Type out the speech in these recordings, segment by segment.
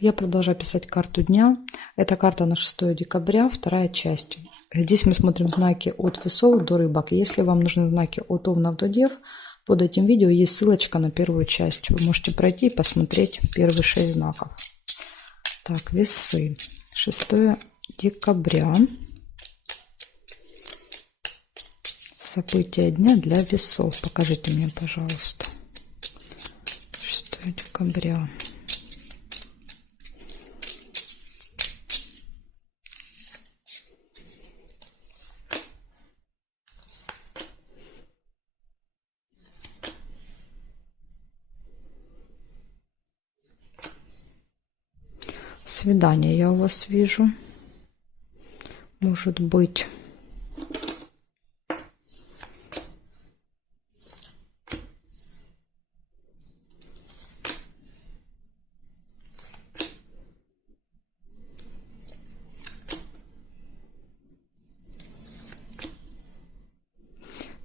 Я продолжаю писать карту дня. Это карта на 6 декабря, вторая часть. Здесь мы смотрим знаки от весов до рыбок. Если вам нужны знаки от овнов до дев, под этим видео есть ссылочка на первую часть. Вы можете пройти и посмотреть первые 6 знаков. Так, весы. 6 декабря. События дня для весов. Покажите мне, пожалуйста. 6 декабря. Свидание я у вас вижу. Может быть.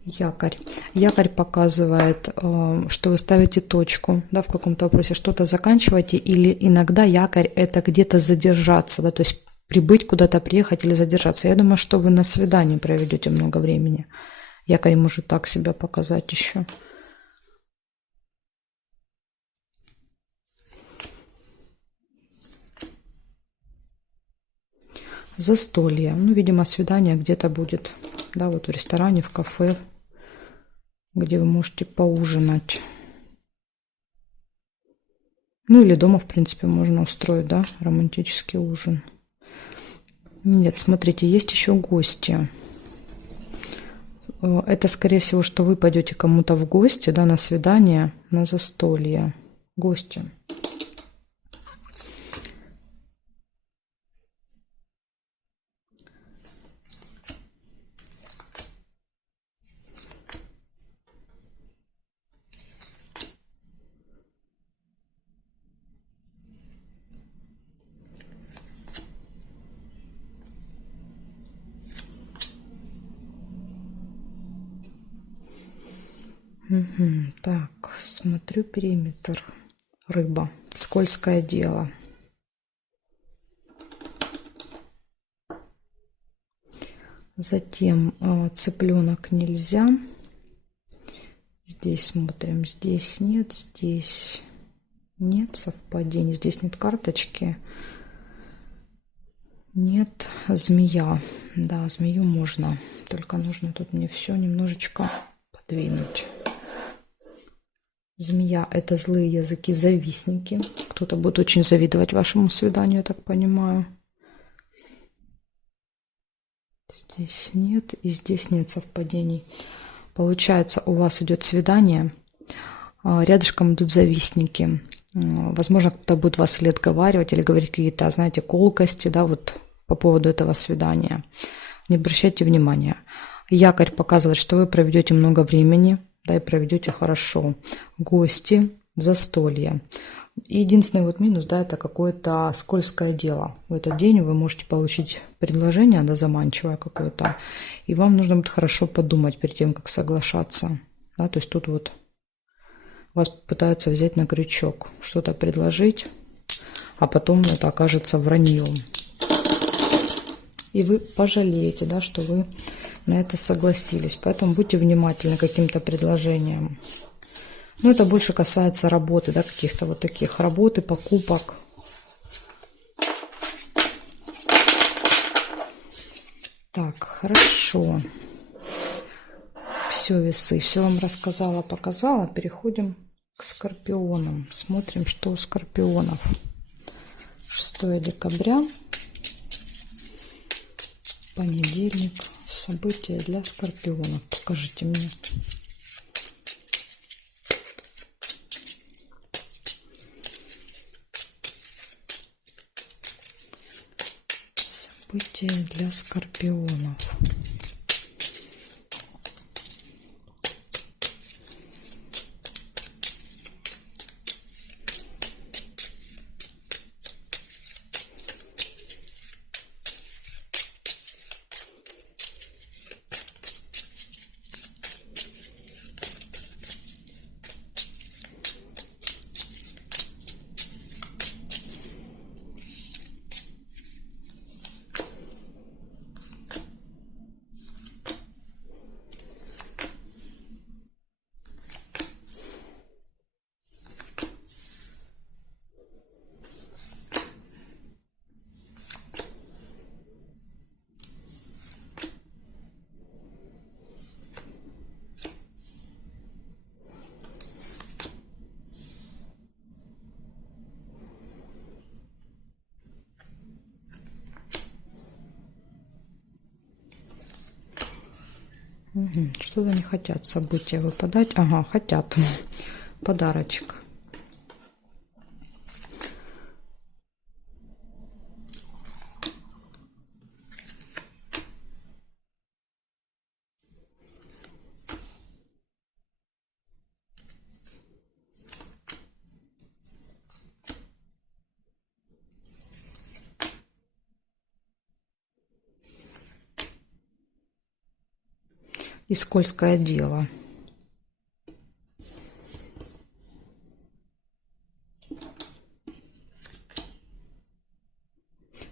Якорь. Якорь показывает, что вы ставите точку, да, в каком-то вопросе, что-то заканчиваете, или иногда якорь это где-то задержаться, да, то есть прибыть куда-то, приехать или задержаться. Я думаю, что вы на свидании проведете много времени. Якорь может так себя показать еще. Застолье. Ну, видимо, свидание где-то будет, да, вот в ресторане, в кафе, где вы можете поужинать. Ну, или дома, в принципе, можно устроить, да, романтический ужин. Нет, смотрите, есть еще гости. Это, скорее всего, что вы пойдете кому-то в гости, да, на свидание, на застолье. Гости. Так, смотрю периметр. Рыба. Скользкое дело. Затем цыпленок нельзя. Здесь смотрим. Здесь нет. Здесь нет совпадений. Здесь нет карточки. Нет. Змея. Да, змею можно. Только нужно тут мне все немножечко подвинуть. Змея – это злые языки, завистники. Кто-то будет очень завидовать вашему свиданию, я так понимаю. Здесь нет и здесь нет совпадений. Получается, у вас идет свидание, рядышком идут завистники. Возможно, кто-то будет вас или отговаривать, или говорить какие-то, знаете, колкости, да, вот по поводу этого свидания. Не обращайте внимания. Якорь показывает, что вы проведете много времени, да, и проведете хорошо. Гости, застолье. И единственный вот минус, да, это какое-то скользкое дело. В этот день вы можете получить предложение, да, заманчивое какое-то, и вам нужно будет хорошо подумать перед тем, как соглашаться. Да, то есть тут вот вас пытаются взять на крючок, что-то предложить, а потом это окажется враньем. И вы пожалеете, да, что вы на это согласились. Поэтому будьте внимательны к каким-то предложениям. Но это больше касается работы, да, каких-то вот таких работы, покупок. Так, хорошо. Все, весы, все вам рассказала, показала. Переходим к скорпионам. Смотрим, что у скорпионов. 6 декабря. Понедельник. События для скорпионов. Покажите мне. События для скорпионов. Что-то не хотят события выпадать. Ага, хотят. Подарочек. И скользкое дело.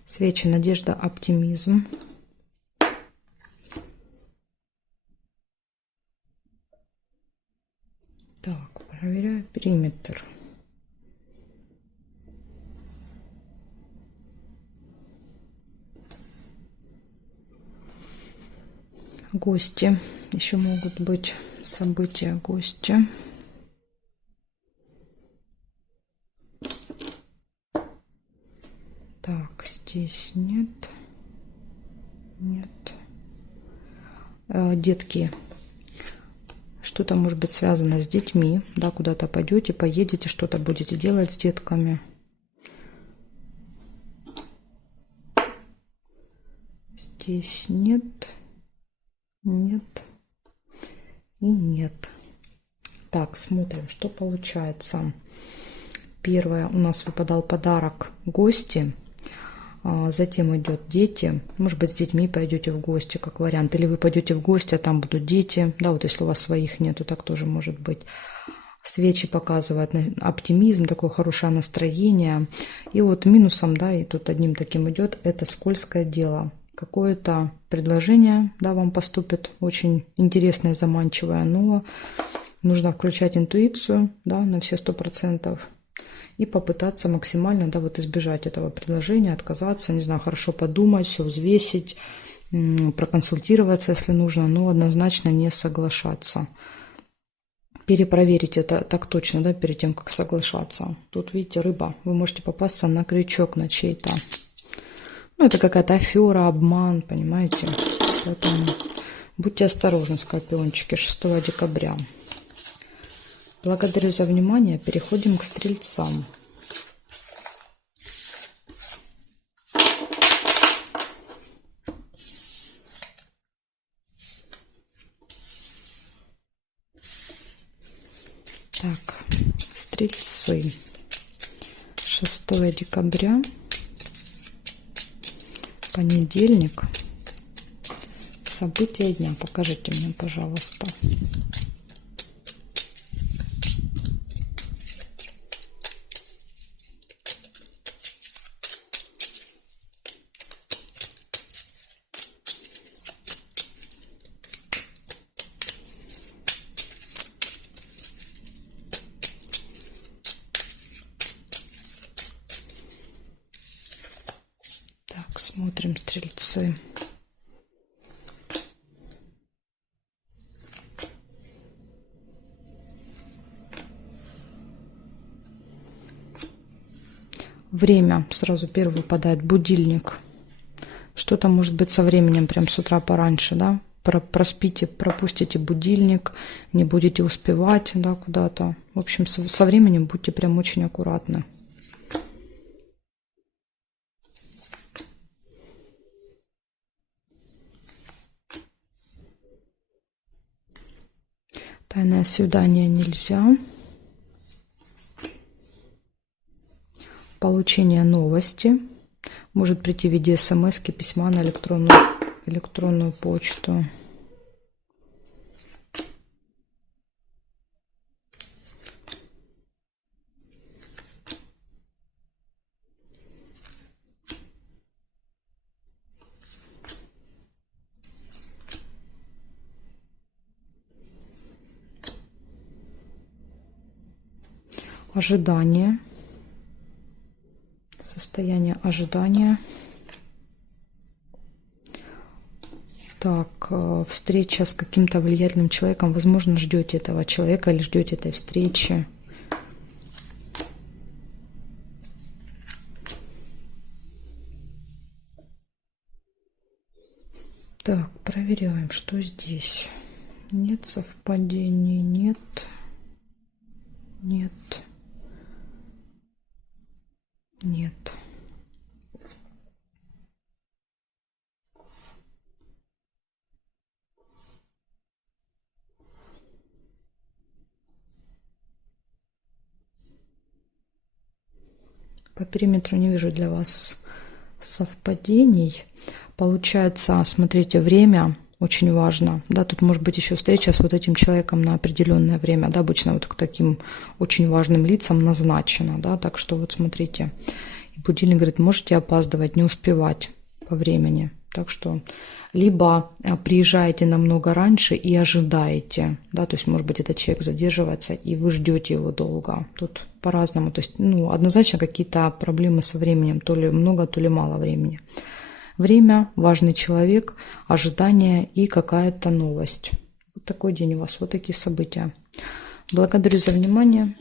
Свечи, надежда, оптимизм. Так, проверяю периметр. Гости. Еще могут быть события, гости. Так, здесь нет. Нет. Детки. Что-то может быть связано с детьми. Да, куда-то пойдете, поедете, что-то будете делать с детками. Здесь нет. Нет. И нет. Так, смотрим, что получается. Первое, у нас выпадал подарок гости. Затем идет дети. Может быть, с детьми пойдете в гости, как вариант. Или вы пойдете в гости, а там будут дети. Да, вот если у вас своих нету, так тоже может быть. Свечи показывают оптимизм, такое хорошее настроение. И вот минусом, да, и тут одним таким идет, это скользкое дело. Какое-то предложение, да, вам поступит очень интересное, заманчивое, но нужно включать интуицию, да, на все 100%. И попытаться максимально, да, вот избежать этого предложения, отказаться, не знаю, хорошо подумать, все взвесить, проконсультироваться, если нужно, но однозначно не соглашаться. Перепроверить это так точно, да, перед тем, как соглашаться. Тут, видите, рыба, вы можете попасться на крючок на чей-то. Ну, это какая-то афера, обман, понимаете? Поэтому будьте осторожны, скорпиончики, 6 декабря. Благодарю за внимание. Переходим к стрельцам. Так, стрельцы. 6 декабря. Понедельник. События дня. Покажите мне, пожалуйста. Так, смотрим, стрельцы. Время. Сразу первый выпадает будильник. Что-то может быть со временем, прям с утра пораньше, да? Проспите, пропустите будильник, не будете успевать, да, куда-то. В общем, со временем будьте прям очень аккуратны. Тайное свидание нельзя. Получение новости. Может прийти в виде смс-ки, письма на электронную почту. Ожидание. Состояние ожидания. Так, встреча с каким-то влиятельным человеком. Возможно, ждете этого человека или ждете этой встречи. Так, проверяем, что здесь. Нет совпадений, нет, нет, нет. По периметру не вижу для вас совпадений. Получается, смотрите, время очень важно. Да, тут может быть еще встреча с вот этим человеком на определенное время. Да, обычно вот к таким очень важным лицам назначено. Да, так что вот смотрите. И будильник говорит, можете опаздывать, не успевать по времени. Так что либо приезжаете намного раньше и ожидаете, да, то есть, может быть, этот человек задерживается, и вы ждете его долго. Тут по-разному, то есть, однозначно какие-то проблемы со временем, то ли много, то ли мало времени. Время, важный человек, ожидание и какая-то новость. Вот такой день у вас, вот такие события. Благодарю за внимание.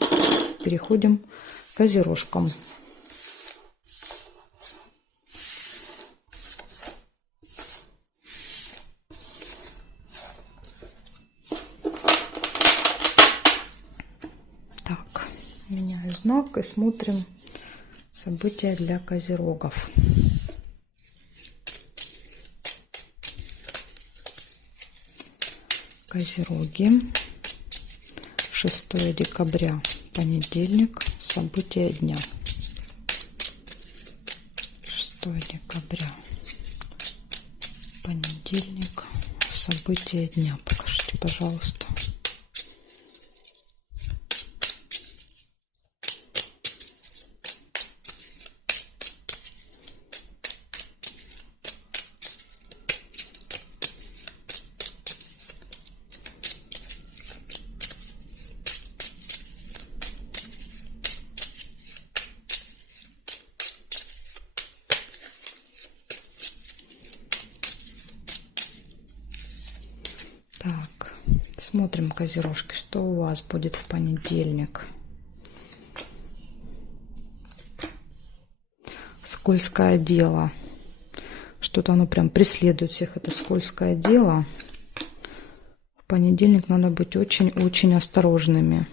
Переходим к козерожкам. Так, меняю знак и смотрим события для козерогов. Козероги. 6 декабря, понедельник, события дня. 6 декабря, понедельник, события дня. Покажите, пожалуйста. Так, смотрим, козерожки, что у вас будет в понедельник. Скользкое дело. Что-то оно прям преследует всех, это скользкое дело. В понедельник надо быть очень-очень осторожными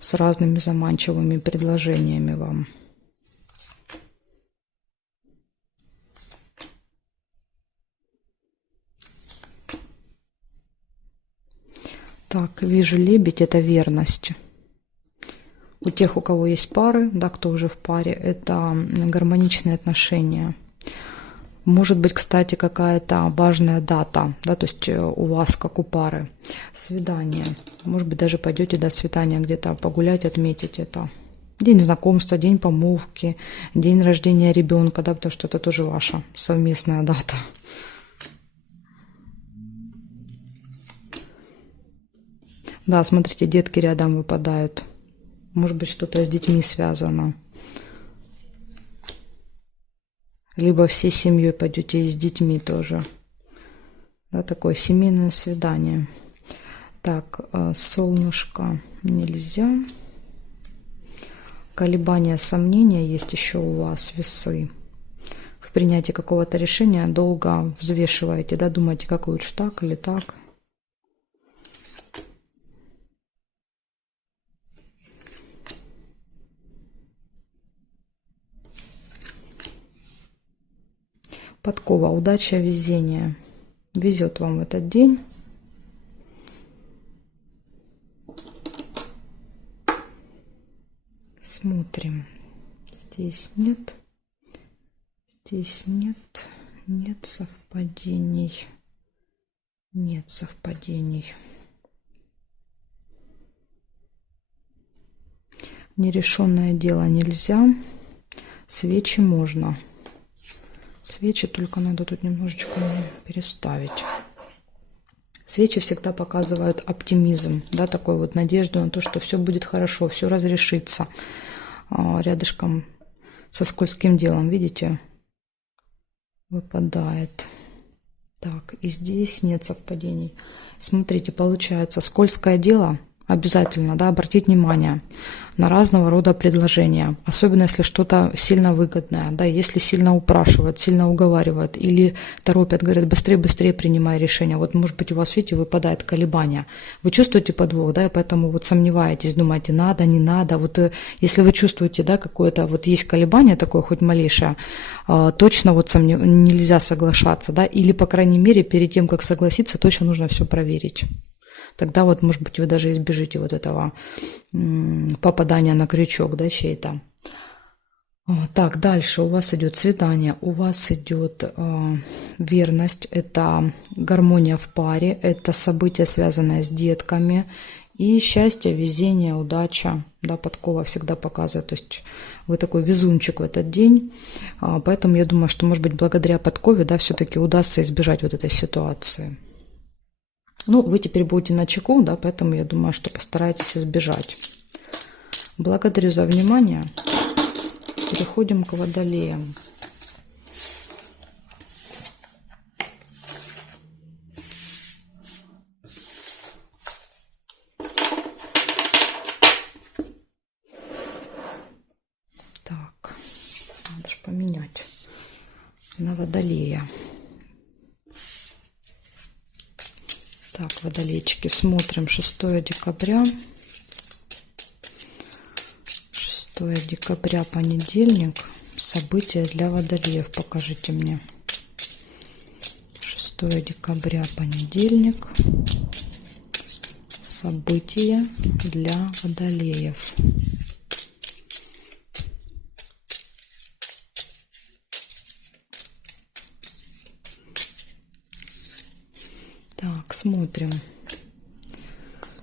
с разными заманчивыми предложениями вам. Так, вижу лебедь, это верность. У тех, у кого есть пары, да, кто уже в паре, это гармоничные отношения. Может быть, кстати, какая-то важная дата, да, то есть у вас, как у пары, свидание. Может быть, даже пойдете до свидания где-то погулять, отметить это. День знакомства, день помолвки, день рождения ребенка, да, потому что это тоже ваша совместная дата. Да, смотрите, детки рядом выпадают. Может быть, что-то с детьми связано. Либо всей семьей пойдете и с детьми тоже. Да, такое семейное свидание. Так, солнышко нельзя. Колебания, сомнения есть еще у вас, весы. В принятии какого-то решения долго взвешиваете, да, думаете, как лучше, так или так. Подкова, удача, везение. Везет вам в этот день. Смотрим. Здесь нет. Здесь нет. Нет совпадений. Нет совпадений. Нерешенное дело нельзя. Свечи можно. Свечи только надо тут немножечко переставить. Свечи всегда показывают оптимизм, да, такую вот надежду на то, что все будет хорошо, все разрешится. Рядышком со скользким делом, видите, выпадает. Так, и здесь нет совпадений. Смотрите, получается, скользкое дело, обязательно, да, обратить внимание на разного рода предложения, особенно если что-то сильно выгодное, да, если сильно упрашивают, сильно уговаривают или торопят, говорят, быстрее, быстрее принимай решение. Вот, может быть, у вас, видите, выпадает колебание. Вы чувствуете подвох, да, и поэтому вот сомневаетесь, думаете, надо, не надо. Вот если вы чувствуете, да, какое-то, вот есть колебание такое, хоть малейшее, точно вот нельзя соглашаться, да, или, по крайней мере, перед тем, как согласиться, точно нужно все проверить. Тогда вот, может быть, вы даже избежите вот этого попадания на крючок, да, чей-то. Так, дальше у вас идет свидание, у вас идет верность, это гармония в паре, это событие, связанное с детками, и счастье, везение, удача, да, подкова всегда показывает, то есть вы такой везунчик в этот день, поэтому я думаю, что, может быть, благодаря подкове, да, все-таки удастся избежать вот этой ситуации. Ну, вы теперь будете начеку, да, поэтому я думаю, что постарайтесь избежать. Благодарю за внимание. Переходим к водолеям. Так, надо же поменять на водолея. Так, водолейчики, смотрим 6 декабря. 6 декабря, понедельник. События для водолеев покажите мне. 6 декабря, понедельник. События для водолеев. Так, смотрим,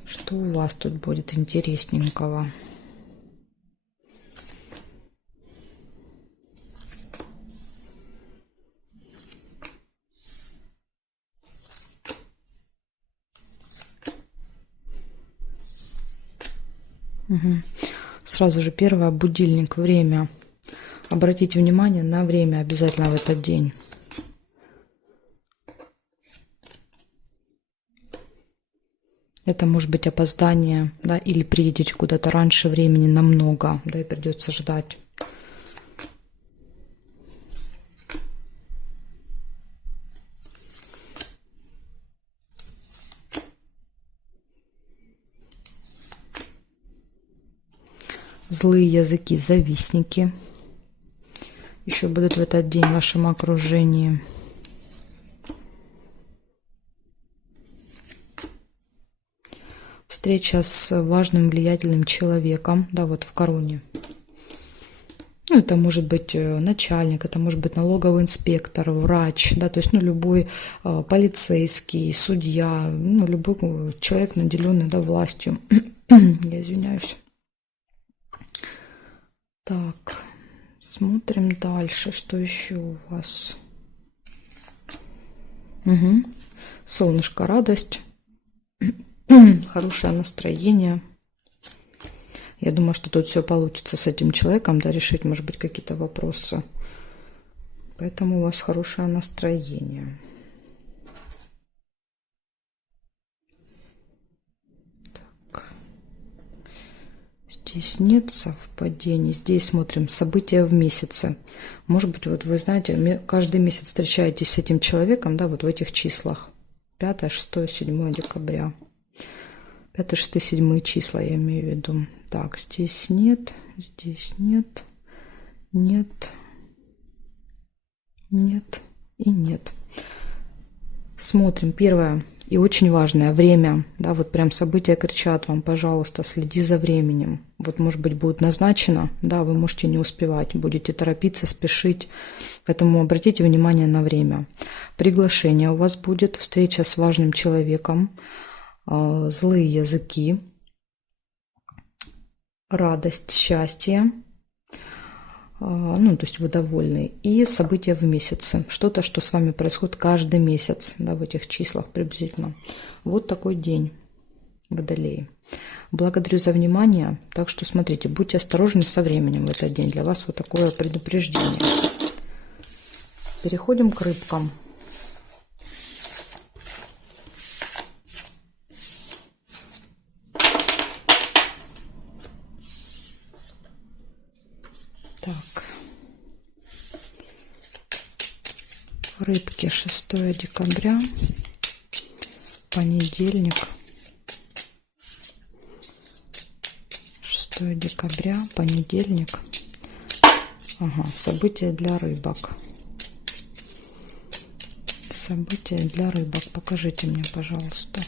что у вас тут будет интересненького. Сразу же первое, будильник, время. Обратите внимание на время обязательно в этот день. Это может быть опоздание, да, или приедете куда-то раньше времени намного, да, и придется ждать. Злые языки, завистники еще будут в этот день в вашем окружении. Встреча с важным влиятельным человеком, да, вот в короне. Ну, это может быть начальник, это может быть налоговый инспектор, врач, да, то есть, ну, любой полицейский, судья, ну, любой человек, наделенный, да, властью. Я извиняюсь. Так, смотрим дальше, что еще у вас. Солнышко, радость. Хорошее настроение. Я думаю, что тут все получится с этим человеком, да, решить, может быть, какие-то вопросы. Поэтому у вас хорошее настроение. Так. Здесь нет совпадений. Здесь смотрим события в месяце. Может быть, вот вы знаете, каждый месяц встречаетесь с этим человеком, да, вот в этих числах. 5, 6, 7 декабря. 5, 6, 7 числа я имею в виду. Так, здесь нет, нет, нет и нет. Смотрим. Первое и очень важное время. Да, вот прям события кричат вам, пожалуйста, следи за временем. Вот, может быть, будет назначено, да, вы можете не успевать, будете торопиться, спешить. Поэтому обратите внимание на время. Приглашение у вас будет, встреча с важным человеком. Злые языки, радость, счастье, ну, то есть вы довольны, и события в месяце, что-то, что с вами происходит каждый месяц, да, в этих числах приблизительно. Вот такой день, водолеи. Благодарю за внимание, так что смотрите, будьте осторожны со временем в этот день, для вас вот такое предупреждение. Переходим к рыбкам. Так. Рыбки, 6 декабря, понедельник. 6 декабря, понедельник. Ага, события для рыбок. События для рыбок. Покажите мне, пожалуйста.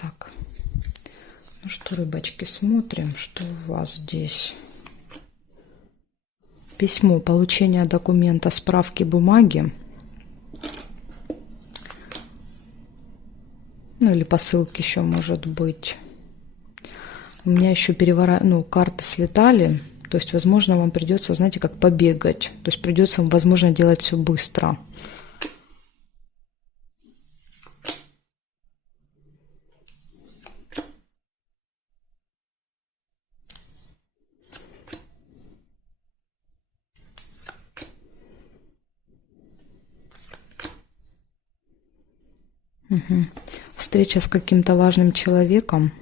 Так. Ну что, рыбочки, смотрим, что у вас здесь. Письмо, получение документа, справки, бумаги. Ну или посылки еще может быть. У меня еще карты слетали. То есть, возможно, вам придется, знаете, как побегать. То есть придется, возможно, делать все быстро. Угу. Встреча с каким-то важным человеком,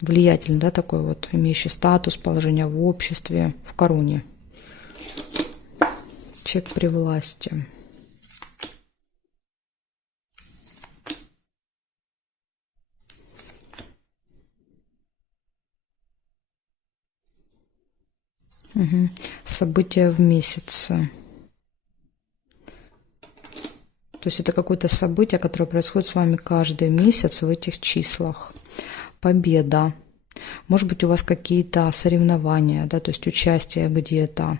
влиятельный, да, такой вот, имеющий статус, положение в обществе, в короне. Человек при власти. Угу. События в месяце. То есть это какое-то событие, которое происходит с вами каждый месяц в этих числах. Победа. Может быть, у вас какие-то соревнования, да, то есть участие где-то.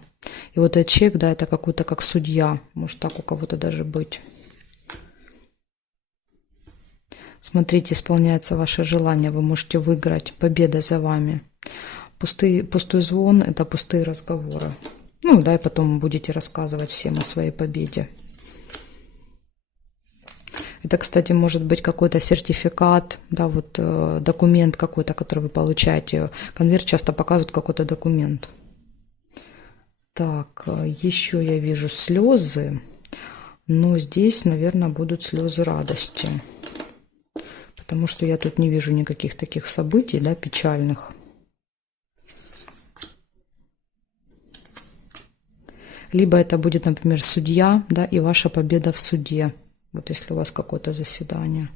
И вот этот человек, да, это какой-то как судья. Может так у кого-то даже быть. Смотрите, исполняется ваше желание, вы можете выиграть. Победа за вами. Пустой звон – это пустые разговоры. Ну, да, и потом будете рассказывать всем о своей победе. Это, кстати, может быть какой-то сертификат, да, вот документ какой-то, который вы получаете. Конверт часто показывает какой-то документ. Так, еще я вижу слезы, но здесь, наверное, будут слезы радости. Потому что я тут не вижу никаких таких событий, да, печальных. Либо это будет, например, судья, да, и ваша победа в суде. Вот если у вас какое-то заседание.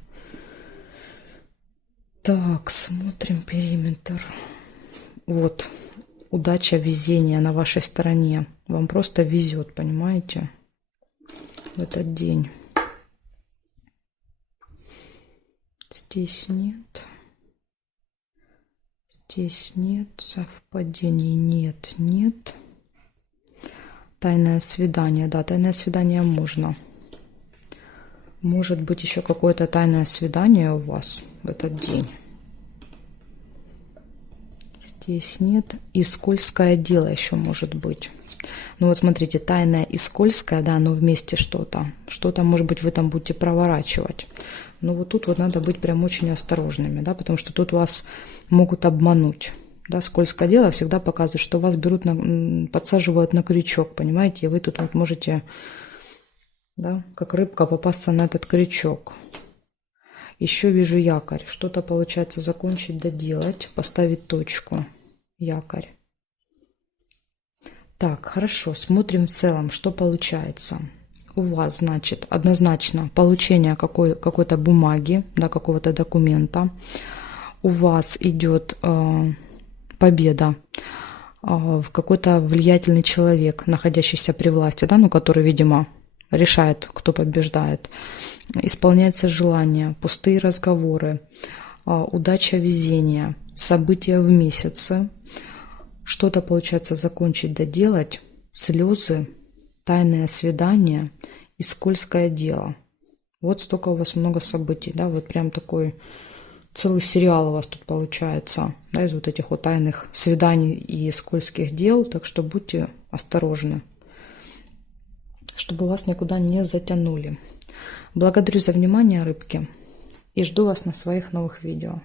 Так, смотрим периметр. Вот, удача, везение на вашей стороне. Вам просто везет, понимаете, в этот день. Здесь нет. Здесь нет. Совпадений нет. Тайное свидание. Да, тайное свидание можно. Может быть, еще какое-то тайное свидание у вас в этот день. Здесь нет. И скользкое дело еще может быть. Ну вот смотрите, тайное и скользкое, да, но вместе что-то. Что-то, может быть, вы там будете проворачивать. Но вот тут вот надо быть прям очень осторожными, да, потому что тут вас могут обмануть. Да, скользкое дело всегда показывает, что вас берут, подсаживают на крючок, понимаете, и вы тут вот можете... Да, как рыбка попасться на этот крючок. Еще вижу якорь. Что-то получается закончить, доделать, поставить точку. Якорь. Так, хорошо. Смотрим в целом, что получается. У вас, значит, однозначно получение какой-то бумаги, да, какого-то документа. У вас идет победа. В какой-то влиятельный человек, находящийся при власти, да, ну, который, видимо, решает, кто побеждает. Исполняется желание, пустые разговоры, удача, везение, события в месяце. Что-то получается закончить, доделать, слезы, тайное свидание и скользкое дело. Вот столько у вас много событий, да, вот прям такой целый сериал у вас тут получается, да, из вот этих вот тайных свиданий и скользких дел, так что будьте осторожны, чтобы вас никуда не затянули. Благодарю за внимание, рыбки, и жду вас на своих новых видео.